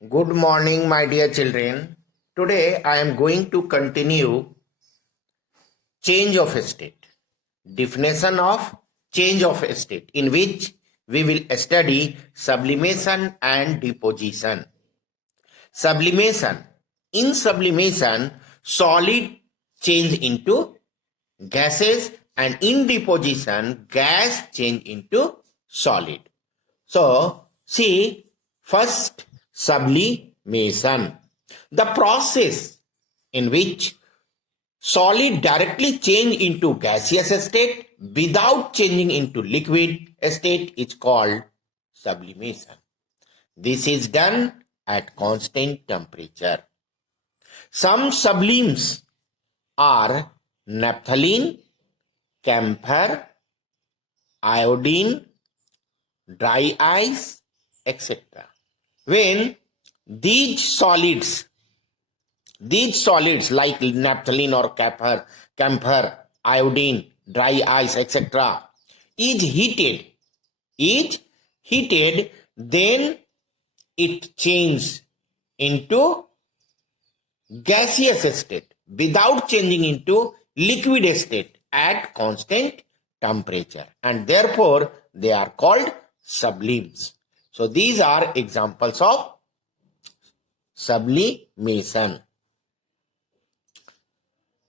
Good morning, my dear children. Today I am going to continue change of state. Definition of change of state, in which we will study sublimation and deposition. Sublimation. In sublimation, solid change into gases, and in deposition, gas change into solid. So, see, first sublimation. The process in which solid directly change into gaseous state without changing into liquid state is called sublimation. This is done at constant temperature. Some sublimes are naphthalene, camphor, iodine, dry ice, etc. When these solids like naphthalene or camphor, iodine, dry ice, etc. is heated, then it changes into gaseous state without changing into liquid state at constant temperature, and therefore they are called sublimes. So these are examples of sublimation.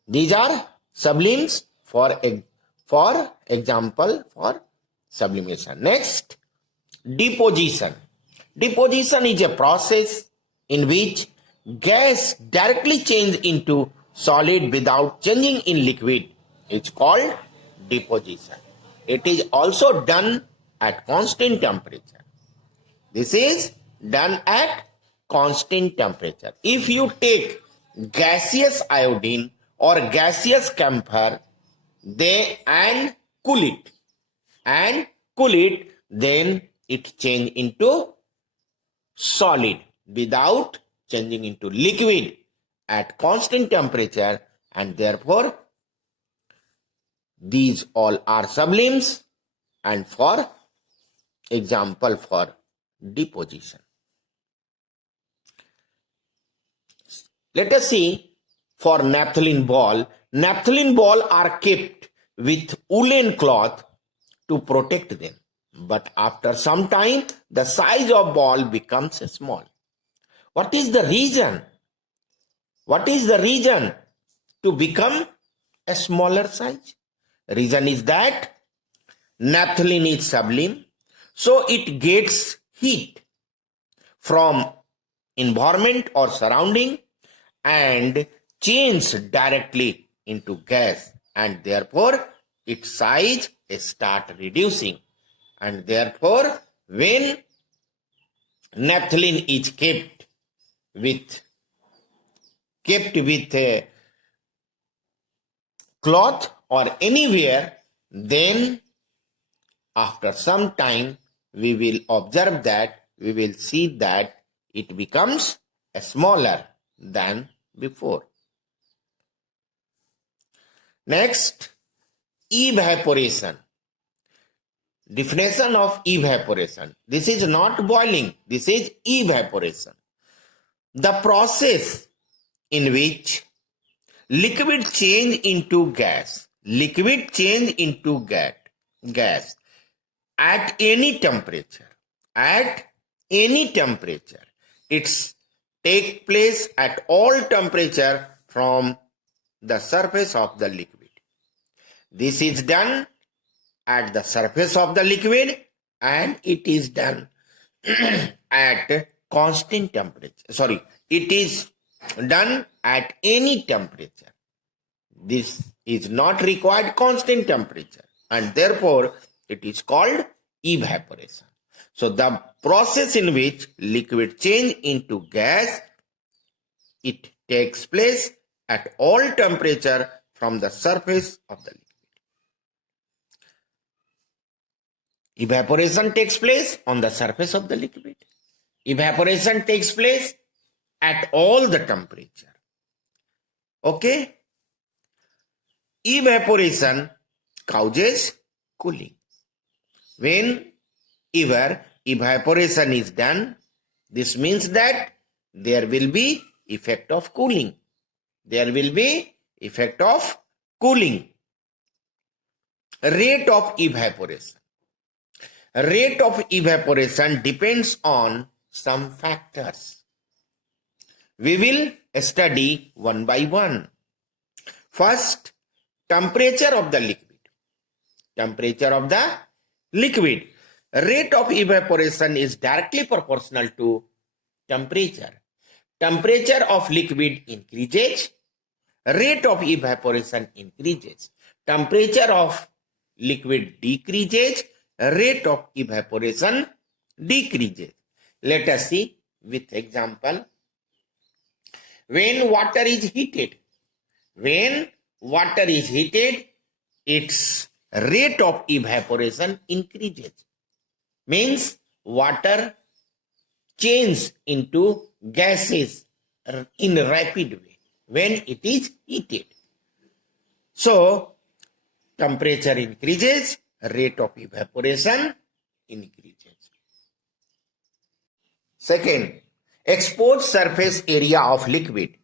These are sublimes for example for sublimation. Next, deposition. Deposition is a process in which gas directly changes into solid without changing in liquid. It's called deposition. It is also done at constant temperature. This is done at constant temperature. If you take gaseous iodine or gaseous camphor and cool it, then it change into solid without changing into liquid at constant temperature, and therefore these all are sublimes and for example for deposition. Let us see for naphthalene ball. Naphthalene ball are kept with woolen cloth to protect them, but after some time the size of ball becomes small. What is the reason? What is the reason to become a smaller size? Reason is that naphthalene is sublime, so it gets heat from environment or surrounding and change directly into gas, and therefore its size start reducing, and therefore when naphthalene is kept with a cloth or anywhere, then after some time we will observe that, we will see that it becomes smaller than before. Next, evaporation. Definition of evaporation. This is not boiling, this is evaporation. The process in which liquid change into gas at any temperature. It's take place at all temperature from the surface of the liquid. This is done at the surface of the liquid, and it is done at constant temperature. It is done at any temperature. This is not required constant temperature, and therefore it is called evaporation. So the process in which liquid change into gas, it takes place at all temperature from the surface of the liquid. Evaporation takes place on the surface of the liquid. Evaporation takes place at all the temperature. Okay? Evaporation causes cooling. Whenever evaporation is done, this means that there will be effect of cooling. There will be effect of cooling. Rate of evaporation. Rate of evaporation depends on some factors. We will study one by one. First, temperature of the liquid. Temperature of the liquid. Rate of evaporation is directly proportional to temperature. Temperature of liquid increases, rate of evaporation increases. Temperature of liquid decreases, rate of evaporation decreases. Let us see with example. When water is heated, its rate of evaporation increases. Means water changes into gases in a rapid way when it is heated. So, temperature increases, rate of evaporation increases. Second, exposed surface area of liquid.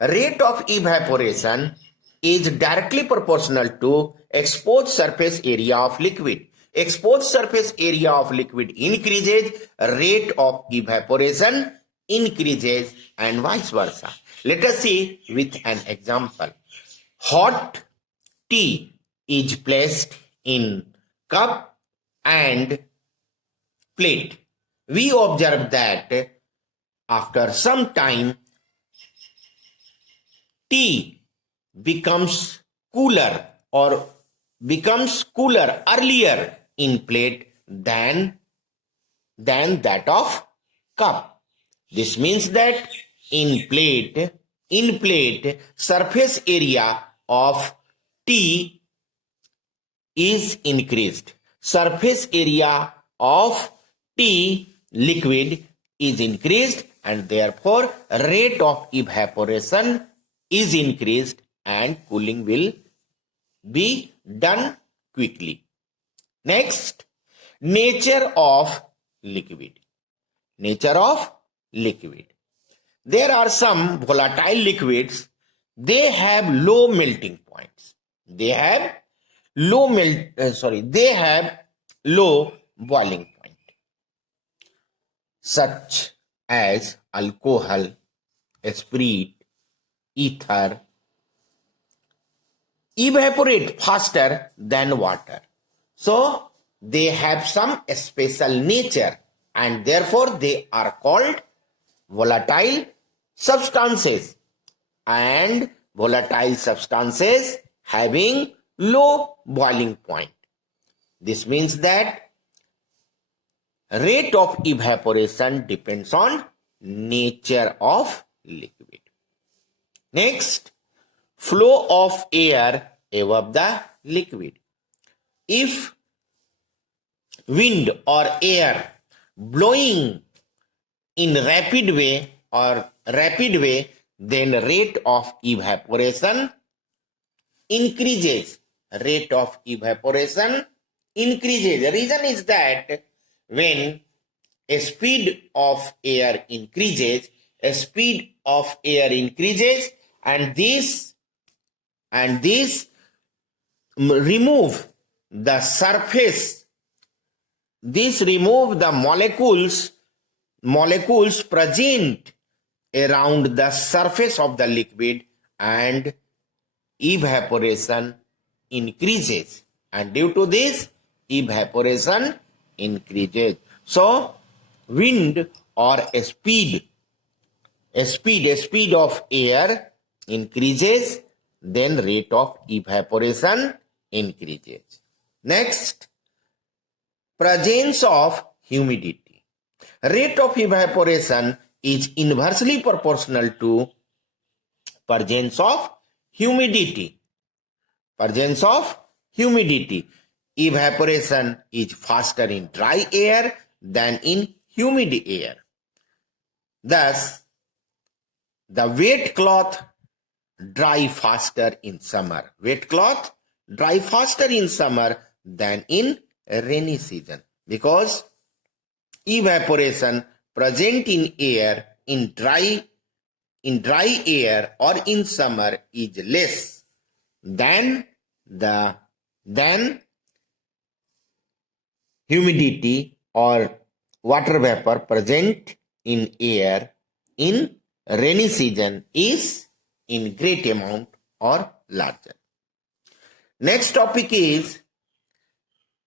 Rate of evaporation is directly proportional to exposed surface area of liquid. Exposed surface area of liquid increases, rate of evaporation increases, and vice versa. Let us see with an example. Hot tea is placed in cup and plate. We observe that after some time, tea becomes cooler or becomes cooler earlier in plate than that of cup. This means that in plate, surface area of tea is increased. Surface area of tea liquid is increased, and therefore rate of evaporation is increased and cooling will be done quickly. Next, nature of liquid. Nature of liquid. There are some volatile liquids. They have low melting points. They have low boiling point, such as alcohol, spirit, ether, evaporate faster than water. So they have some special nature, and therefore they are called volatile substances. And volatile substances having low boiling point. This means that rate of evaporation depends on nature of liquid. Next, flow of air above the liquid. If wind or air blowing in rapid way, then rate of evaporation increases. Rate of evaporation increases. The reason is that when a speed of air increases, and this remove the surface. This remove the molecules present around the surface of the liquid, and evaporation increases. And due to this, evaporation increases. So, wind or a speed of air increases, then rate of evaporation increases. Next, presence of humidity. Rate of evaporation is inversely proportional to presence of humidity. Presence of humidity. Evaporation is faster in dry air than in humid air. Thus, the wet cloth dry faster in summer. Wet cloth dry faster in summer than in rainy season, because evaporation present in air in dry air or in summer is less than humidity or water vapor present in air in rainy season is in great amount or larger. Next topic is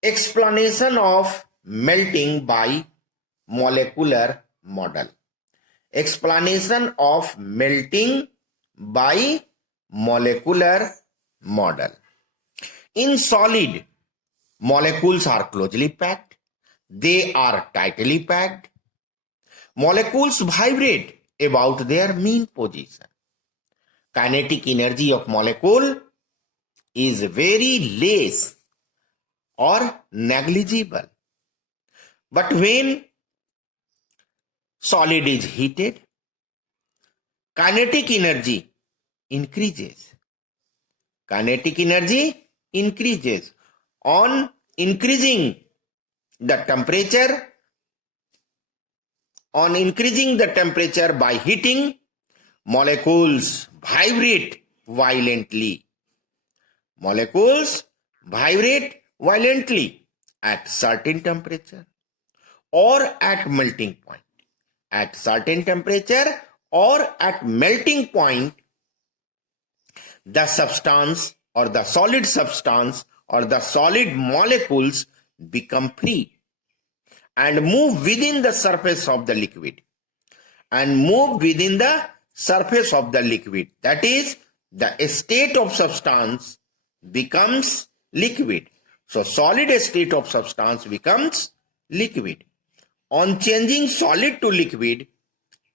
explanation of melting by molecular model. Explanation of melting by molecular model. In solid, molecules are closely packed. They are tightly packed. Molecules vibrate about their mean position. Kinetic energy of molecule is very less or negligible. But when solid is heated, kinetic energy increases. Kinetic energy increases. On increasing the temperature by heating, molecules vibrate violently. Molecules vibrate violently at certain temperature or at melting point. At certain temperature or at melting point, the substance or the solid substance or the solid molecules become free and move within the surface of the liquid. That is, the state of substance becomes liquid. So solid state of substance becomes liquid. On changing solid to liquid,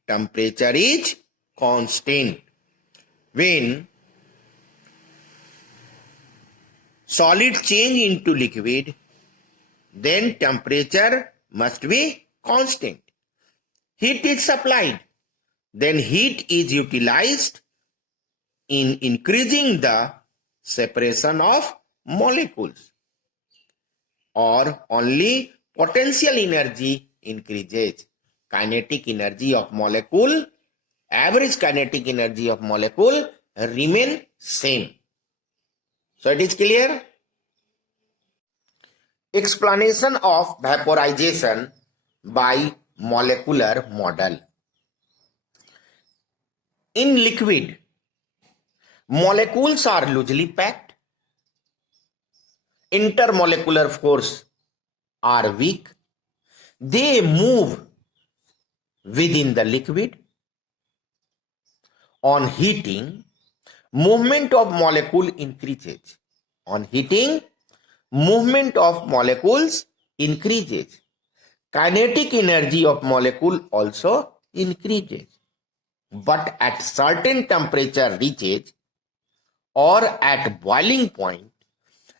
temperature is constant. When solid change into liquid, then temperature must be constant. Heat is supplied. Then heat is utilized in increasing the separation of molecules, or only potential energy increases. Kinetic energy of molecule, average kinetic energy of molecule remain same. So it is clear? Explanation of vaporization by molecular model. In liquid, molecules are loosely packed. Intermolecular force are weak. They move within the liquid. On heating, movement of molecule increases. On heating, movement of molecules increases. Kinetic energy of molecule also increases. But at certain temperature reaches or at boiling point,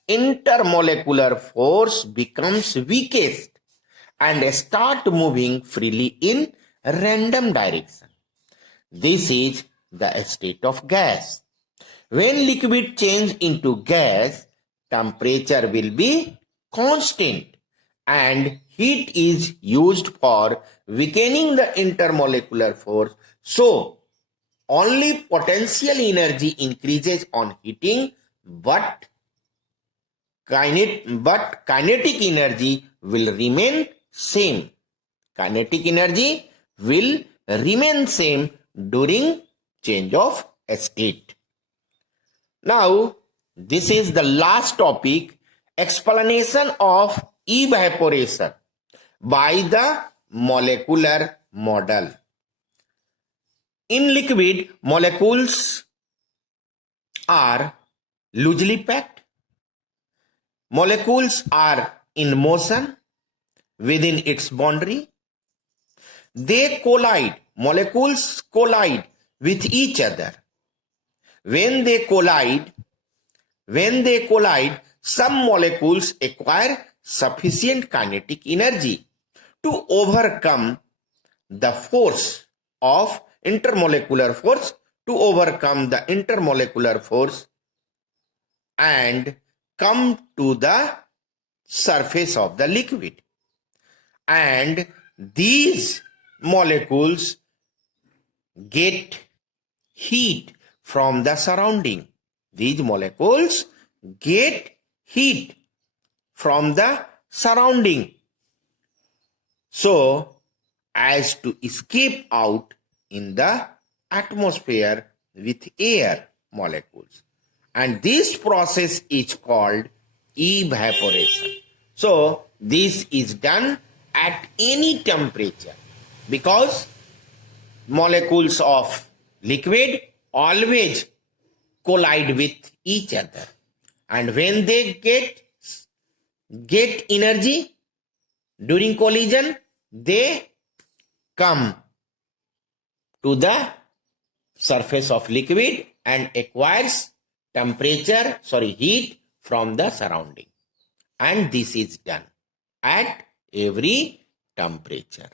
intermolecular force becomes weakest and start moving freely in random direction. This is the state of gas. When liquid changes into gas, temperature will be constant and heat is used for weakening the intermolecular force. So, only potential energy increases on heating, but kinetic energy will remain same. Kinetic energy will remain same during change of state. Now, this is the last topic, explanation of evaporation by the molecular model. In liquid, molecules are loosely packed. Molecules are in motion within its boundary. They collide. Molecules collide with each other. When they collide, some molecules acquire sufficient kinetic energy to overcome the force of intermolecular force, and come to the surface of the liquid. And these molecules get heat from the surrounding. These molecules get heat from the surrounding so as to escape out in the atmosphere with air molecules. And this process is called evaporation. So this is done at any temperature because molecules of liquid always collide with each other, and when they get energy during collision, they come to the surface of liquid and acquires heat from the surrounding, and this is done at every temperature.